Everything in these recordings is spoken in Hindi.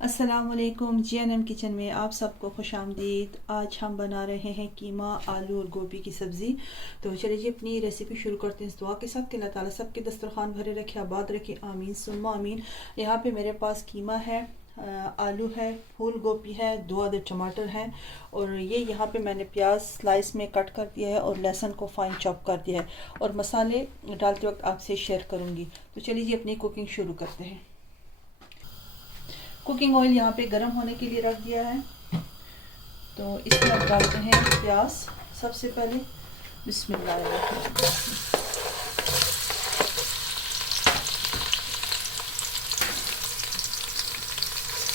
अस्सलामुअलैकुम GNM किचन में आप सबको खुश आमदीद। आज हम बना रहे हैं कीमा, आलू और गोभी की सब्ज़ी। तो चलिए जी अपनी रेसिपी शुरू करते हैं इस दुआ के साथ कि अल्लाह ताला सबके दस्तरखान भरे रखे, आबाद रखे, आमीन सुम्मा आमीन। यहाँ पे मेरे पास कीमा है, आलू है, फूल गोभी है, 2 अदद टमाटर हैं और ये यहाँ पे मैंने प्याज स्लाइस में कट कर दिया है और लहसुन को फाइन चॉप कर दिया है और मसाले डालते वक्त आपसे शेयर करूँगी। तो चलिए जी अपनी कुकिंग शुरू करते हैं। कुकिंग ऑयल यहाँ पे गर्म होने के लिए रख दिया है। तो इसमें अब डालते हैं प्याज। सबसे पहले बिस्मिल्लाह।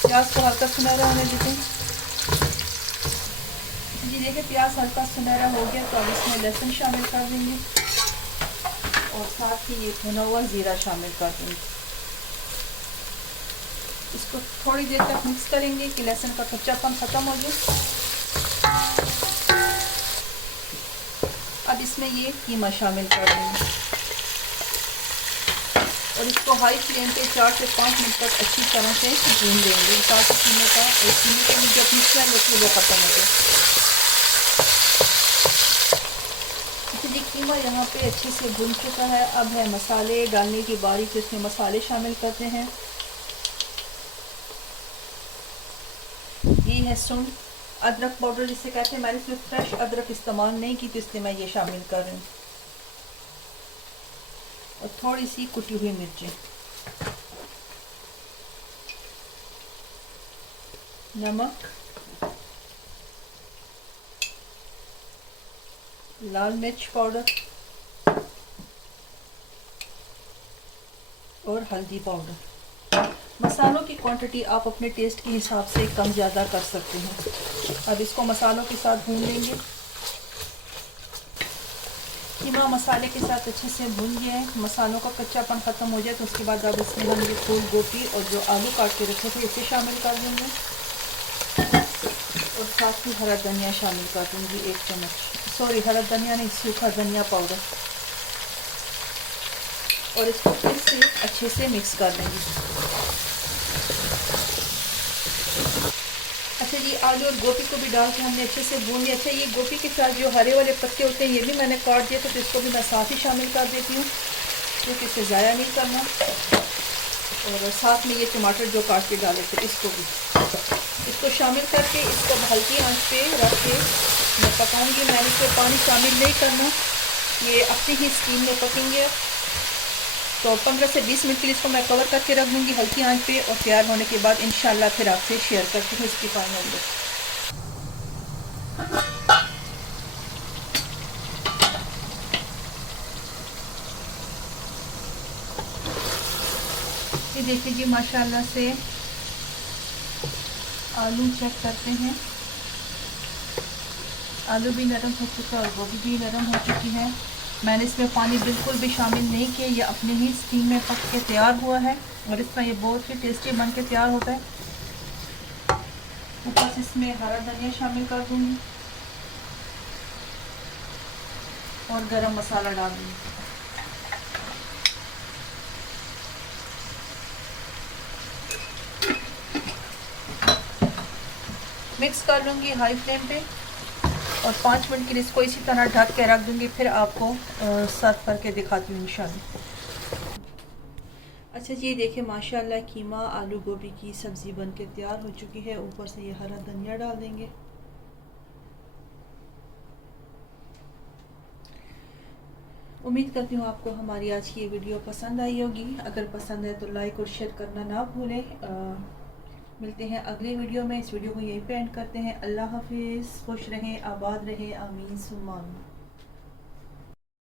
प्याज को हल्का सुनहरा होने देते हैं। जी देखिए प्याज हल्का सुनहरा हो गया तो अब इसमें लहसुन शामिल कर देंगे और साथ ही ये भुना हुआ ज़ीरा शामिल कर देंगे। इसको थोड़ी देर तक मिक्स करेंगे कि लहसुन का कच्चापन ख़त्म हो जाए। अब इसमें ये कीमा शामिल कर देंगे और इसको हाई फ्लेम पे 4 से 5 मिनट तक अच्छी तरह से भून देंगे ताकि कीमे के लिए जो अपनी स्मेल होती है वो ख़त्म हो जाए। इसलिए कीमा यहाँ पे अच्छे से भून चुका है। अब है मसाले डालने की बारी, तो इसमें मसाले शामिल करते हैं। ये है सूंड अदरक पाउडर जिसे कहते हैं। मैंने इसमें फ्रेश अदरक इस्तेमाल नहीं की तो इसलिए मैं ये शामिल कर रही हूँ और थोड़ी सी कुटी हुई मिर्चें, नमक, लाल मिर्च पाउडर और हल्दी पाउडर। मसालों की क्वांटिटी आप अपने टेस्ट के हिसाब से कम ज़्यादा कर सकते हैं। अब इसको मसालों के साथ भून लेंगे। कीमा मसाले के साथ अच्छे से भून गया है। मसालों का कच्चापन ख़त्म हो जाए तो उसके बाद अब इसमें हम ये फूल गोभी और जो आलू काट के रखे थे इसे शामिल कर देंगे और साथ ही हरा धनिया शामिल कर दूँगी 1 चम्मच। सॉरी, हरा धनिया नहीं, सूखा धनिया पाउडर। और इसको फिर से अच्छे से मिक्स कर देंगे। अच्छा जी, आलू और गोभी को भी डाल के हमने अच्छे से भून लिया। अच्छा, ये गोभी के साथ जो हरे वाले पत्ते होते हैं ये भी मैंने काट दिए, तो इसको भी मैं साथ ही शामिल कर देती हूँ क्योंकि इसे ज़ाया नहीं करना। और साथ में ये टमाटर जो काट के डाले थे इसको शामिल करके इसको हल्की आंच पे रख के मैं पकाऊंगी। मैंने इसमें पानी शामिल नहीं करना, ये अपनी ही स्टीम में पकेंगे। तो 15 से 20 मिनट के लिए इसको मैं कवर करके रख दूँगी हल्की आंच पे और तैयार होने के बाद इंशाल्लाह फिर आपसे शेयर करती हूँ इसकी फाइनल लुक। ये देखिए जी माशाल्लाह से आलू चेक करते हैं। आलू भी नरम हो चुका है और गोभी भी नरम हो चुकी है। मैंने इसमें पानी बिल्कुल भी शामिल नहीं किया, ये अपने ही स्टीम में पक के तैयार हुआ है और इस तरह ये बहुत ही टेस्टी बन के तैयार होता है। ऊपर से इसमें हरा धनिया शामिल कर दूंगी और गरम मसाला डाल दूंगी। मिक्स कर लूँगी हाई फ्लेम पे और 5 मिनट के लिए इसको इसी तरह ढक के रख दूँगी। फिर आपको सर्व करके दिखाती हूँ इंशाल्लाह। अच्छा जी, देखिए माशाल्लाह कीमा आलू गोभी की सब्ज़ी बन के तैयार हो चुकी है। ऊपर से ये हरा धनिया डाल देंगे। उम्मीद करती हूँ आपको हमारी आज की ये वीडियो पसंद आई होगी। अगर पसंद है तो लाइक और शेयर करना ना भूलें। मिलते हैं अगले वीडियो में। इस वीडियो को यहीं पे एंड करते हैं। अल्लाह हाफिज़। खुश रहें, आबाद रहें, आमीन सुम्मा आमीन।